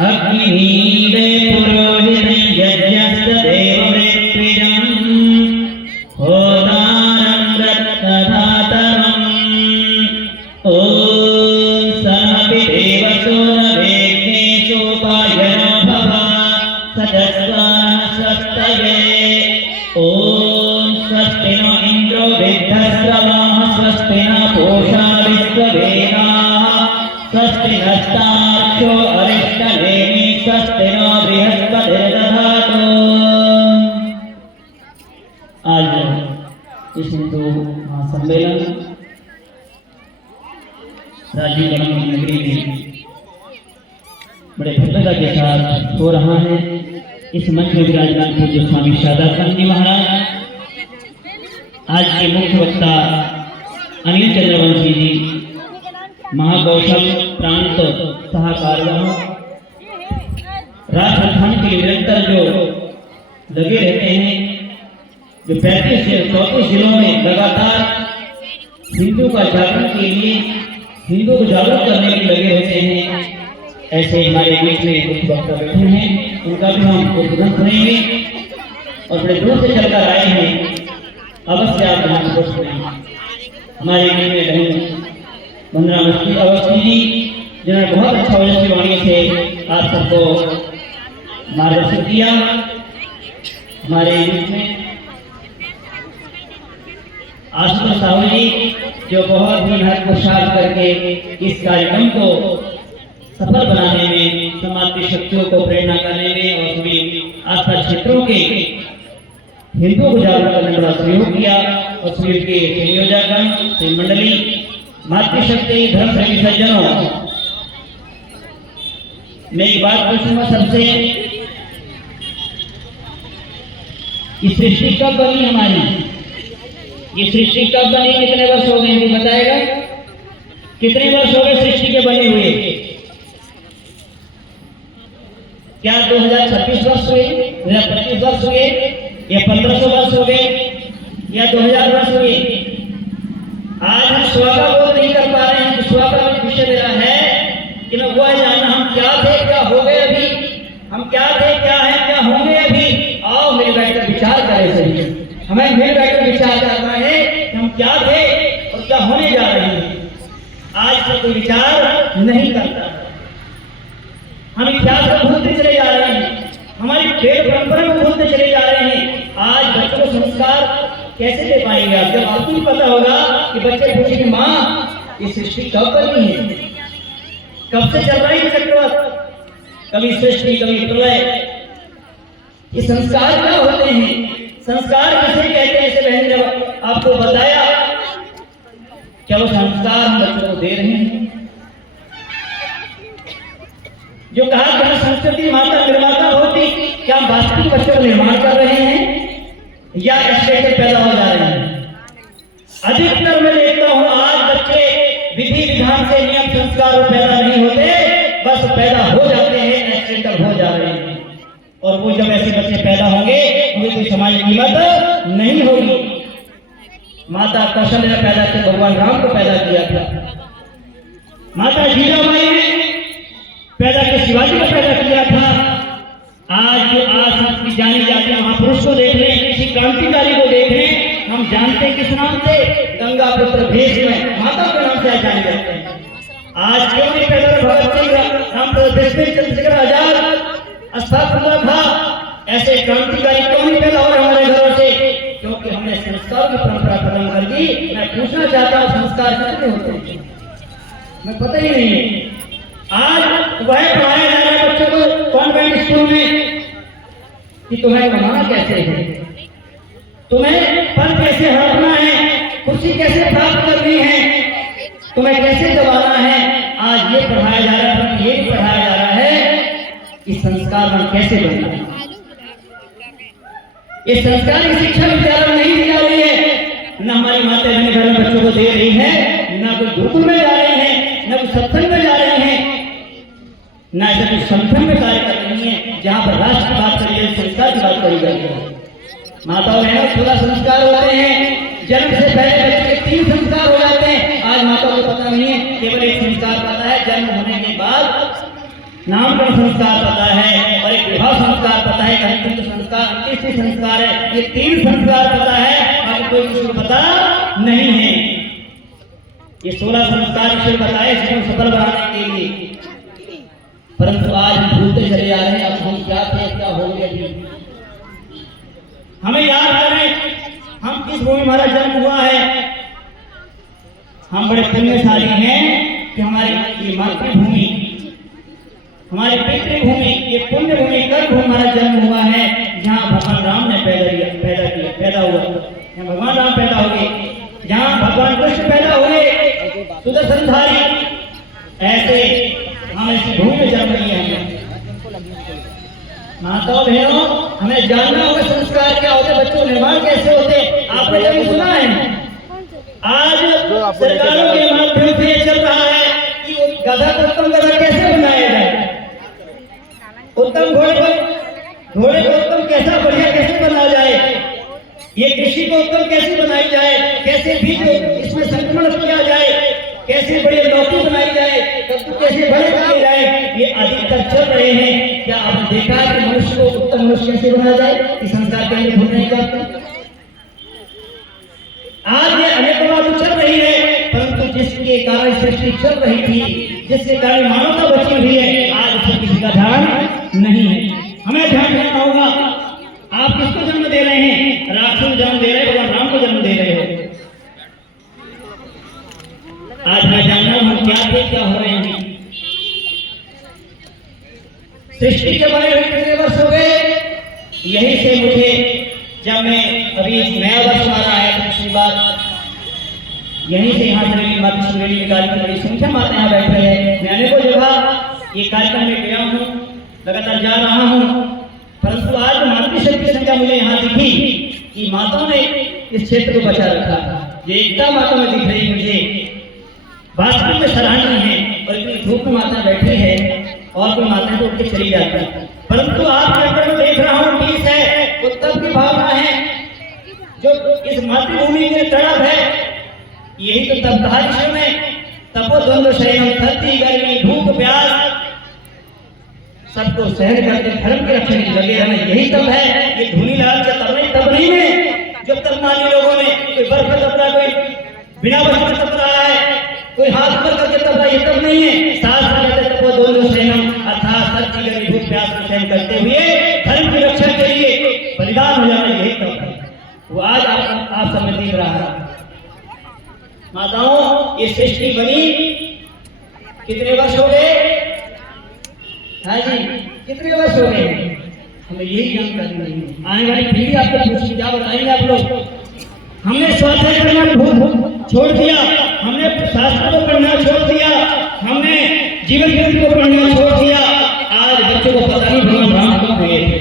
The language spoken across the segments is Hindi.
अग्निमीडे पुरोहिते यज्ञस्य देवमेत्विजम् होतारं रत्नधातरम् ॐ समपि देवसो न वेग्नेशोपायनो भव सजस्वाः स्वस्तये ॐ स्वस्ति नो इन्द्रो वृद्धश्रवाः स्वस्ति न पूषा विश्ववेदाः स्वस्ति नस्तार्क्ष्यो अरिष्टनेमि स्वस्ति नो बृहस्पतिर्दधातु। आज इस हिंदू महासम्मेलन राजीव गांधी नगरी में बड़े भव्यता के साथ हो रहा है। इस मंच में विराजमान पूज्य स्वामी शारदानंद जी महाराज, आज के मुख्य वक्ता अनिल चंद्रवंशी जी, महागौशल प्रांत सहाकार राजस्थान के निरंतर जो लगे रहते हैं, जो 35 से 34 जिलों में लगातार हिंदू का जागरण के लिए, हिंदू को जागरूक करने के लगे रहते हैं, ऐसे हमारे बीच में कुछ वक्ता बैठे हैं, उनका भी हम उद्बोधन सुनेंगे और बड़े दूर से चलकर आए हैं, अवश्य आप ध्यान को सुनें। हमारे बीच में बहन वंदना अवस्थी जी, जिन्होंने बहुत अच्छा ओजस्वी वाणी से आप सबको मार्गदर्शन किया। हमारे बीच में आशुतोष साहू जी, जो बहुत ही मेहनत पुरुषार्थ करके इस कार्यक्रम को सफल बनाने में, समाज की शक्तियों को प्रेरणा करने में और सभी आसपास क्षेत्रों के हिंदुओं को जागरूक करने में बड़ा सहयोग किया। और सभी के संयोजकगण, मंडली, मातृशक्ति, धर्म प्रेमी सज्जनों, मैं एक बात पूछूंगा सबसे, ये सृष्टि कब बनी हमारी? ये सृष्टि कब बनी? कितने वर्ष हो गए? हमें बताएगा कितने वर्ष हो गए सृष्टि के बने हुए? क्या 2026 वर्ष हुए, 2025 वर्ष हुए, या 1500 वर्ष हो गए, या 2000 वर्ष हुए? आज हम स्व का बोध नहीं कर पा रहे हैं कि स्व का विषय मेरा है कि मैं वो जानना हम क्या थे, क्या हो गए अभी, हम क्या थे, क्या है, क्या होंगे अभी। आओ मिल बैठकर विचार करें सही, हमें मिल बैठकर विचार करना है कि हम क्या थे और क्या होने जा रहे हैं। आज तक कोई विचार नहीं करता, हम इतिहास को भूलते चले जा रहे हैं, हमारी वेद परंपरा को भूलते चले जा रहे हैं। आज बच्चों को संस्कार कैसे दे पाएंगे आप, जब आपको भी पता होगा कि बच्चे पूछेंगे माँ ये सृष्टि कब बनी है, कब से चल रही है चक्रवात, कभी सृष्टि कभी प्रलय। ये संस्कार क्या होते हैं, संस्कार किसे कहते हैं? ऐसे बहन जब आपको बताया, क्या वो संस्कार हम बच्चों को दे रहे हैं? जो कहा कि हम संस्कृति माता निर्माता होती, क्या हम वास्तविक बच्चों का निर्माण कर रहे हैं या ऐसे पैदा हो जा रहे हैं? अधिकतर मैं देखता हूं आज बच्चे विधि विधान से, नियम संस्कार पैदा नहीं होते, बस पैदा हो जाते हैं, एक्सीडेंटल हो जा रहे हैं। और वो जब ऐसे बच्चे पैदा होंगे उन्हें कोई समाज कीमत नहीं होगी। माता कौशल्या ने पैदा किया, भगवान राम को पैदा किया था, माता जीजाबाई ने पैदा के शिवाजी को पैदा किया था। आज जो आज की जानी जाती है महापुरुष को देख लें, किसी क्रांतिकारी को देख लें, हम जानते हैं किस नाम से, गंगा पुत्र भेष में माता के नाम से जाने जाते हैं। आज क्यों नहीं पैदा भगत सिंह, चंद्रशेखर आजाद, अस्थापना था, ऐसे क्रांतिकारी क्यों नहीं पैदा हो रहे हमारे घरों से? क्योंकि हमने संस्कार की परंपरा खत्म कर दी। मैं पूछना चाहता हूँ संस्कार कितने होते हैं, मैं पता ही नहीं है। आज वह पढ़ाया जा रहा है बच्चों को कॉन्वेंट स्कूल में कि तुम्हें कमाना कैसे है, तुम्हें पद कैसे हड़पना है, कुर्सी कैसे प्राप्त करनी है, तुम्हें कैसे दबाना है। आज ये पढ़ाया जा रहा है, ये पढ़ाया जा रहा है कि संस्कार में कैसे बनना है। ये संस्कार की शिक्षा विद्यालय नहीं दी जा रही है, न हमारी माता बहन घर में बच्चों को दे रही है, न कोई गुरुकुल में जा रहे हैं, न कोई सत्संग में जा रहे हैं, न ऐसा कुछ संगठन में कार्य कर रही है जहां पर राष्ट्र की बात करी जाए, संस्कार की बात करी जाती है। माताओं बहनों 16 संस्कार होते हैं, जन्म से पहले बच्चे के 3 संस्कार हो जाते हैं। आज आज माता को पता नहीं है, केवल एक संस्कार पता है, जन्म होने के बाद नामकरण संस्कार पता है और एक विवाह संस्कार पता है, अंतिम संस्कार, अंत्येष्टि संस्कार है। ये 3 संस्कार पता है, बाकी कोई कुछ पता नहीं है। ये 16 संस्कार ईश्वर बताए जीवन सफल बनाने के लिए, परंतु आज हम भूलते चले आ रहे हैं। अब हम क्या थे, क्या हो गए, हमें याद करें हम किस भूमि हमारा जन्म हुआ है। हम बड़े पुण्यशाली हैं कि हमारी ये मातृभूमि, हमारी पितृभूमि, ये पुण्य भूमि, कर्म भूमि हमारा जन्म हुआ है, जहाँ भगवान राम ने पैदा हुआ, जहाँ भगवान राम पैदा हुए, जहाँ भगवान कृष्ण पैदा हुए, सुदर्शनधारी। ऐसे हम ऐसी भूमि में जन्म लिए हैं। माताओं बहनों, हमें जानना होगा संस्कार क्या होते, बच्चों निर्माण कैसे होते। आपने कभी सुना है? आज सरकारों के माध्यम से चल रहा है कि गधा को उत्तम गधा कैसे बनाया जाए, उत्तम घोड़े को उत्तम कैसा बढ़िया कैसे बनाया जाए, ये कृषि को उत्तम कैसे बनाई जाए, कैसे बीज इसमें संक्रमण किया जाए, कैसे बड़ी लौकी बनाई जाए, कद्दू कैसे बड़े किए जाए, ये अधिकतर चल रहे हैं। क्या आपने देखा है कि मनुष्य को उत्तम मनुष्य कैसे बनाया जाए? इस संस्कार के लिए भूल नहीं करते। आज ये अनेकों बातें चल रही है, परंतु जिसके कारण सृष्टि चल रही थी, जिसके कारण मानवता बची हुई है, आज उसको किसी का ध्यान नहीं है। हमें ध्यान रखना होगा। आप किसको जन्म दे रहे हैं? राक्षस को जन्म दे रहे हो, भगवान राम को जन्म दे रहे हो। आज मैं जानना हूं हम क्या थे, क्या हो रहे हैं। सृष्टि के बने हुए कितने वर्ष हो गए? यही से मुझे, जब मैं अभी नया वर्ष हमारा आया था पिछली बार, यहीं से यहाँ से माता सुरेली निकाली की बड़ी संख्या माता यहाँ बैठ रहे हैं। मैं अनेकों जगह ये कार्यक्रम में गया हूँ, लगातार जा रहा हूँ, परंतु आज मातृशक्ति की संख्या मुझे यहाँ दिखी कि माताओं ने इस क्षेत्र को बचा रखा। ये एकता माता में दिख रही मुझे, वास्तव में सराहनीय है। और इतनी धूप में माता बैठी है और कोई माता तो उठ के चली जाती है, परंतु आपके अंदर देख रहा हूँ ठीक है, उत्तम की भावना है, जो इस मातृभूमि के तड़प है। यही तो तब कहा ऋषि में, तपो द्वंद्व शयनम, सर्दी गर्मी धूप प्यास सबको सहन करके धर्म के रक्षण की लगे हमें, यही तब है। ये धूनी लाल का तब नहीं है जब तक मानी लोगों ने कोई बर्फ में तप रहा, कोई बिना बर्फ में तप रहा है, कोई हाथ ऊपर करके तप रहा, ये तब नहीं है। शास्त्र कहते तपो द्वंद्व शयनम, अर्थात सर्दी गर्मी धूप प्यास को सहन करते हुए धर्म की रक्षा के लिए बलिदान हो जाना, यही तब है। वो आज आप सब में दिख रहा है। माताओं, ये सृष्टि बनी कितने वर्ष हो गए? हाँ जी, कितने वर्ष हो गए? हमें यही जानकारी नहीं है। आने वाली पीढ़ी आपको पूछी, क्या बताएंगे आप लोग? हमने स्वाध्याय करना छोड़ दिया, हमने शास्त्र को पढ़ना छोड़ दिया, हमने जीवन ग्रंथ को पढ़ना छोड़ दिया। आज बच्चों को पता नहीं भगवान राम कब हुए थे,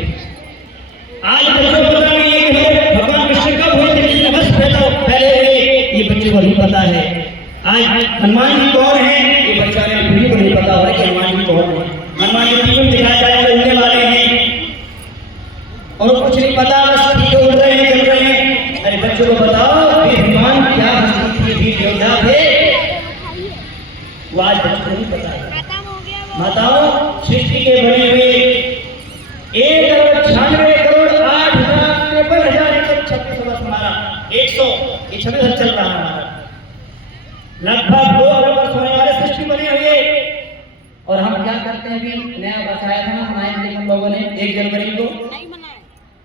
आज बच्चों को पता नहीं है कि भगवान कृष्ण कब हुए थे, कितने वर्ष पहले हुए, ये बच्चों को नहीं पता है। आज हनुमान जी कौन है, ये बच्चा ने पीढ़ी को नहीं पता होगा कि हनुमान जी कौन है। हनुमान जी जीवन दिखाया जाएगा, उड़ने वाले हैं और कुछ नहीं पता, बस ठीक उड़ रहे हैं, चल रहे हैं। अरे बच्चों को बताओ हनुमान क्या योद्धा थे, वो आज बच्चों को नहीं पता है। माताओं, सृष्टि के बने हुए 1,96,08,53,126 वर्ष हमारा 126 चल रहा है हमारा, लगभग 2 अरब वर्ष होने वाले सृष्टि बने हुए। और हम क्या करते हैं? अभी नया वर्ष आया था ना, मनाए थे हम लोगों ने 1 जनवरी को,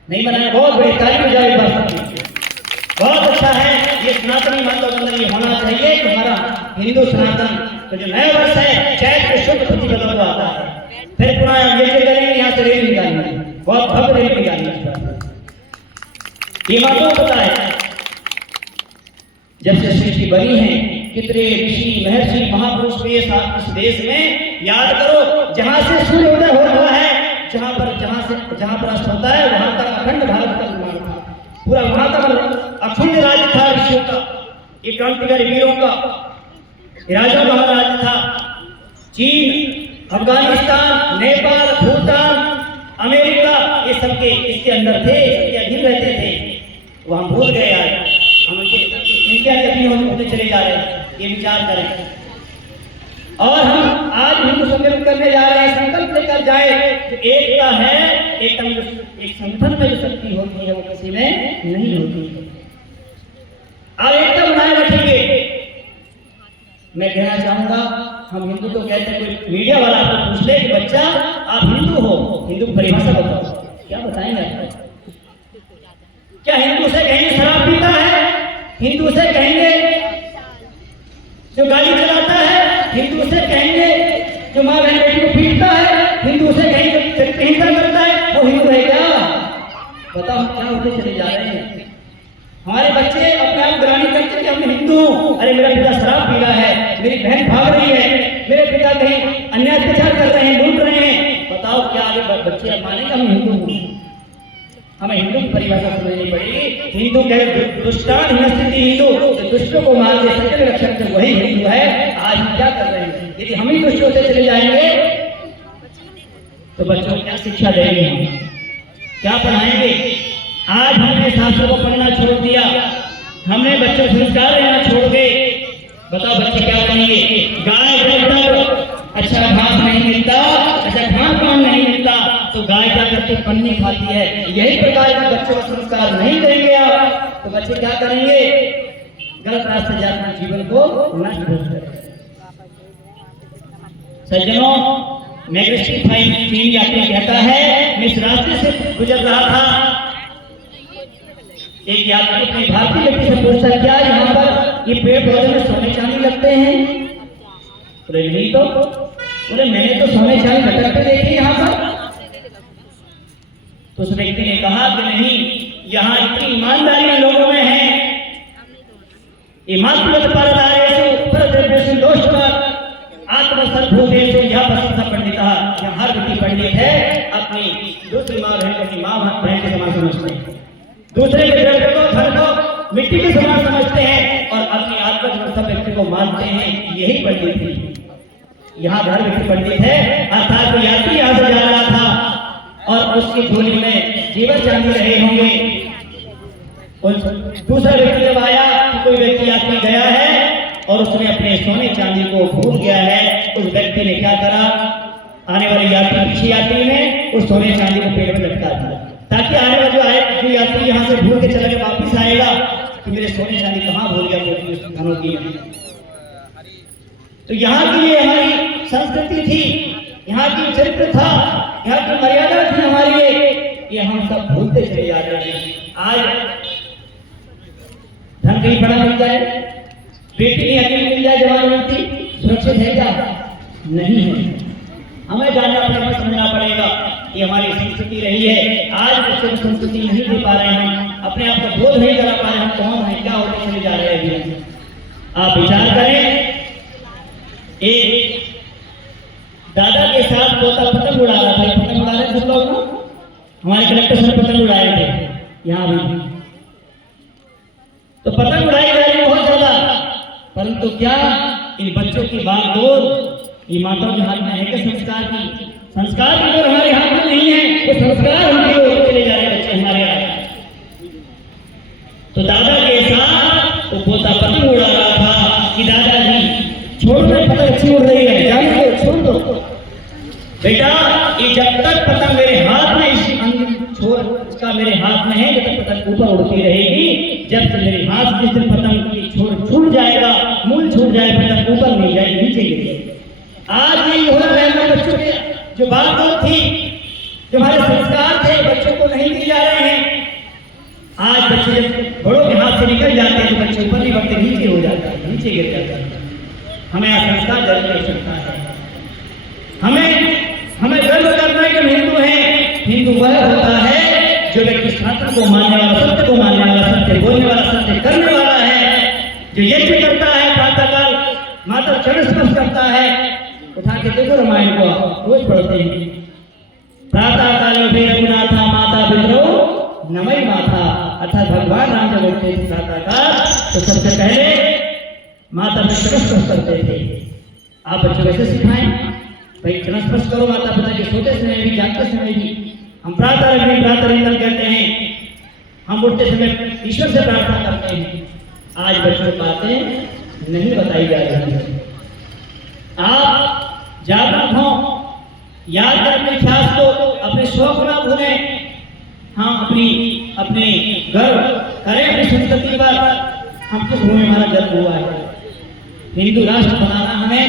नहीं मनाया। बहुत बड़ी तारीफ हो जाए, बहुत अच्छा है। ये सनातनी माता के अंदर ये होना चाहिए कि हमारा हिंदू सनातन तो जो नया वर्ष है, चैत के शुद्ध प्रतिपदा को आता है, फिर पुनः ये करेंगे, यहाँ से रेल निकालना, बहुत भव्य रेल निकालना। ये माताओं को पता है। जब से सृष्टि बनी है, कितने ऋषि महर्षि महापुरुष के साथ इस देश में, याद करो, जहां से सूर्योदय होता है, जहां पर अस्त होता है, वहां तक अखंड भारत का निर्माण था। पूरा वहां तक अखंड राज्य था ऋषियों का, ये क्रांतिकारी वीरों का, राजाओं का राज्य था। चीन, अफगानिस्तान, नेपाल, भूटान, अमेरिका, ये सबके इसके अंदर थे, इसके अधीन रहते थे। वो हम भूल गए, आज हम इनके अधीन होते चले जा रहे हैं। ये विचार करें। और हम आज हिंदू सम्मेलन करने जा रहे हैं, संकल्प लेकर जाए कि एकता है, एकता में एक संगठन में जो शक्ति होती है वो किसी में नहीं होती है। आप एकता बनाए रखेंगे। मैं कहना चाहूंगा, हम हिंदू तो कहते हैं, कोई मीडिया वाला आपको पूछ ले कि बच्चा आप हिंदू हो, हिंदू की परिभाषा बताओ, क्या बताएंगे आप? क्या हिंदू से कहेंगे शराब पीता है? हिंदू से कहेंगे जो गाड़ी चलाता है? हिंदू से कहेंगे जो माँ बहन बेटी को पीटता है? हिंदू से कहेंगे हिंसा करता है? वो हिंदू है क्या? बताओ क्या होते चले जा रहे हैं। हमारे बच्चे अपने आप ग्रानी करते कि हम हिंदू हूँ। अरे मेरा पिता शराब पी रहा है, मेरी बहन भाग रही है, मेरे पिता कहीं अन्याय अत्याचार कर रहे हैं, लूट रहे हैं। बताओ क्या आगे बच्चे मानेंगे हम हिंदू हूँ? हमें हिंदू की परिभाषा समझनी पड़ेगी। हिंदू कहे दुष्टान हिंसती हिंदू, दुष्टों को मार दे सत्य रक्षक तो वही हिंदू है। आज हम क्या कर रहे हैं? यदि हम ही दुष्ट होते चले जाएंगे तो बच्चों को क्या शिक्षा देंगे? हम क्या पढ़ाएंगे? आज हमने शास्त्रों को पढ़ना छोड़ दिया, हमने बच्चों को संस्कार लेना छोड़ गए। बताओ बच्चे क्या करेंगे? गाय जब अच्छा घास नहीं मिलता, अच्छा घास पान नहीं मिलता तो गाय क्या करती? पन्नी खाती है। यही प्रकार के बच्चों को संस्कार नहीं देंगे आप तो बच्चे क्या करेंगे? गलत रास्ते जाकर जीवन को नष्ट कर देंगे। सज्जनों, मैग्रेस्टी टीम यात्री कहता है, मैं इस रास्ते से गुजर रहा था, एक यात्री अपने भारतीय व्यक्ति से पूछता, क्या यहाँ पर ये पेड़ पौधे में सोने चांदी लगते हैं? बोले नहीं तो। बोले मैंने तो सोने चांदी लटकते देखे यहाँ पर। तो उस व्यक्ति ने कहा कि नहीं, यहाँ इतनी ईमानदारी लोगों में है। इमानत परदारेषु परद्रव्येषु दोषकर आत्मसद्भूतेषु यह प्रशंसा पंडितः। यहाँ हर व्यक्ति पंडित है, अपनी दूसरी माँ बहन को अपनी माँ बहन के समान समझते हैं, दूसरे के द्रव्य को धन को मिट्टी के समान समझते हैं और अपनी आत्मसमर्थ व्यक्ति को मानते हैं। यही पंडित है। यहाँ हर व्यक्ति पंडित है। अर्थात कोई यात्री यहाँ से जा रहा था और उसकी झोली में जीवन चांदी रहे होंगे। दूसरा व्यक्ति जब आया तो कोई व्यक्ति यात्री गया है और उसने अपने सोने चांदी को भूल गया है। उस व्यक्ति ने क्या करा? आने वाले यात्री पीछे यात्री ने उस सोने चांदी को पेड़ में लटका दिया ताकि आने वाला जो यात्री यहाँ से भूल के चला के वापिस आएगा कि मेरे सोने चांदी कहाँ भूल गया धनों की। तो यहाँ की ये हमारी संस्कृति थी, यहाँ की चरित्र था, यहाँ की मर्यादा थी हमारी, ये हम सब भूलते चले जा रहे हैं। आज धन कहीं बड़ा मिल जाए, बेटी नहीं अकेली मिल जाए, जवान बेटी सुरक्षित है क्या? नहीं है। हमें जानना पड़ेगा, समझना पड़ेगा। ये हमारी संस्कृति रही है। आज बच्चों को संस्कृति नहीं दे पा रहे हैं, अपने आप को बोध नहीं करा पा रहे हैं, हम कौन है, क्या होते चले जा रहे हैं। आप विचार करें, एक दादा के साथ पोता पतंग उड़ा रहा था। पतंग उड़ा रहे सब लोग ना, हमारे कलेक्टर साहब पतंग उड़ाए थे यहाँ भी। तो पतंग उड़ाई जा रही है बहुत ज्यादा, परंतु क्या इन बच्चों की बागडोर ये माताओं के हाथ में है कि संस्कार की? संस्कार की डोर हमारे हाथ में नहीं है, वो संस्कार उनकी ओर चले जा रहे बच्चे हमारे हाथ। तो दादा के साथ वो पोता पतंग उड़ा रहा था कि दादाजी छोड़ दो, पतंग अच्छी उड़ रही है, जाने दो, छोड़ दो बेटा। ये जब तक पतंग मेरे हाथ में इसका मेरे हाथ में है, जब तक पतंग ऊपर उड़ती रहेगी। जब से मेरे हाथ जिस दिन पतंग की छोर छूट जाएगा, मूल छूट जाएगा, पतंग ऊपर नहीं जाएगी, नीचे गिरेगी। आज ये हो रहा है बच्चों के जो बात थी, जो हमारे संस्कार थे, बच्चों को नहीं दिए जा रहे हैं। आज बच्चे जब बड़ों के हाथ से निकल जाते हैं तो बच्चे ऊपर नहीं बढ़ते, नीचे हो जाता है, नीचे गिर जाता है। हमें आज संस्कार जरूर हो सकता है। हमें गर्व करना है कि हम हिंदू हैं। हिंदू वह होता है जो व्यक्ति शास्त्र को मानने वाला, सत्य को मानने वाला, सत्य बोलने वाला, सत्य करने वाला है, जो यज्ञ करता है, प्रातःकाल माता चरण स्पर्श करता है। उठा के देखो रामायण को, रोज पढ़ते हैं। प्रातः काल में रघुनाथा माता बिंद्रो नमय माता, अर्थात भगवान राम जब उठते थे प्रातः काल तो सबसे पहले माता पे चरण स्पर्श करते थे। आप बच्चों कैसे सिखाएं भाई? चरण स्पर्श करो माता पिता के, सोते समय भी, जागते समय भी। हम प्रातः निंदन कहते हैं, हम उठते समय ईश्वर से प्रार्थना करते हैं। आज बच्चों बातें नहीं बताई जा रही है। आप जागरूक हों, याद करें अपने इतिहास को, अपने शौक ना भूलें। हाँ, अपने गर्व करें अपनी संस्कृति पर। हम किस भूमि में हमारा जन्म हुआ है। हिंदू राष्ट्र बनाना हमें